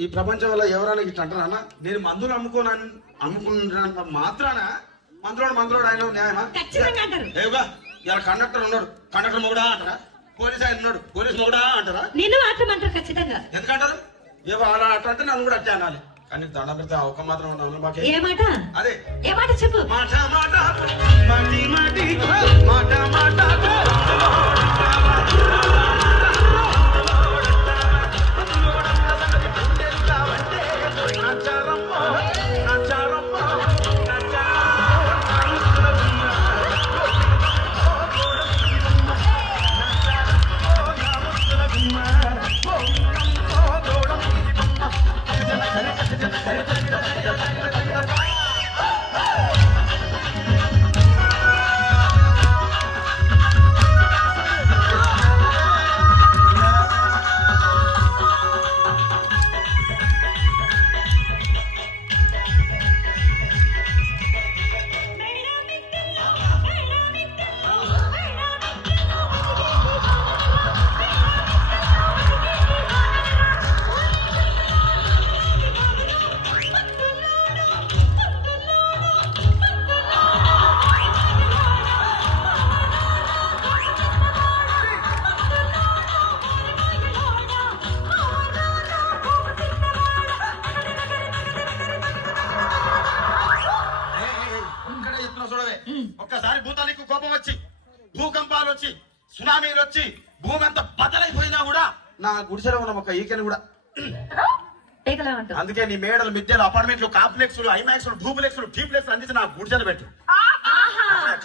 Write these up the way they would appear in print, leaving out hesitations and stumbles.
ఈ ప్రపంచంలో ఎవరైనా ఇట్లా అంటారా? నేను మందులు అమ్ముకున్నంత మాత్రాన మందులోడు ఆయన న్యాయమా? ఏవా ఇలా కండక్టర్ ఉన్నాడు, కండక్టర్ మొగుడా అంటారా? పోలీస్ ఆయన ఉన్నాడు, పోలీస్ మొగుడా అంటారా? నిన్ను మాత్రం అంటారు ఖచ్చితంగా. ఎందుకంటారు? ఏవో అలా అట్లా అంటే నన్ను కూడా అట్టే అనాలి. కానీ దండం పెడితే ఒక మాత్రం ఉన్నాను. ఏ మాట? అదే ఏ మాట చెప్పు. మాట మాట మాటి మాటి మాట మాట ఒక్కసారి భూతానికి కోపం వచ్చి భూకంపాలు వచ్చి సునామీలు వచ్చి భూమి అంతా బదలైపోయినా కూడా నా గుడిసెలో ఉన్న ఒక ఈకెని కూడా అందుకే నీ మేడలు మిద్దెలు అపార్ట్మెంట్లు కాంప్లెక్స్ ఐమాక్స్ డూప్లెక్స్ టీప్లెక్స్ అందించి నా గుడిసెలు పెట్టు.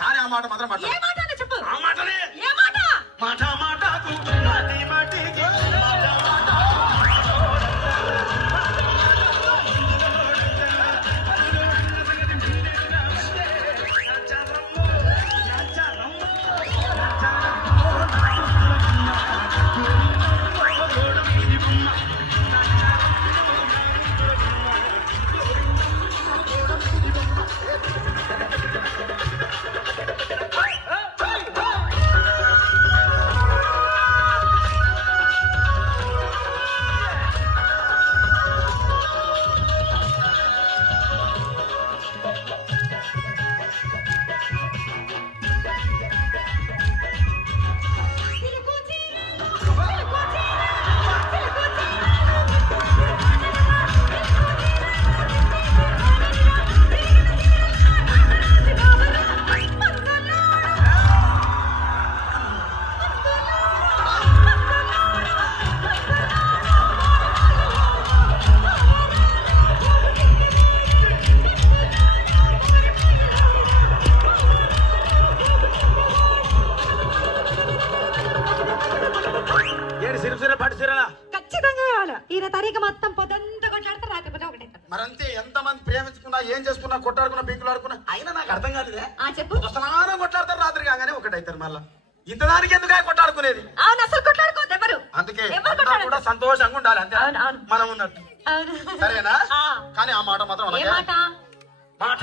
కానీ ఆ మాట మాత్రం ఆ మాటనే మాట మాట మరంతే ఎంతమంది ప్రేమించుకున్నా ఏం చేసుకున్నా కొట్టాడుకున్నా పీకులాడుకున్నా అయినా నాకు అర్థం కాలేదే. స్నానం కొట్లాడతారు రాత్రి కాగానే ఒకటైతారు. మళ్ళా ఇంతదానికి ఎందుకు కొట్టాడుకునేది? అందుకే కూడా సంతోషంగా ఉండాలి అంతే మనం ఉన్నట్టు. సరేనా? కానీ ఆ మాట మాత్రం మాట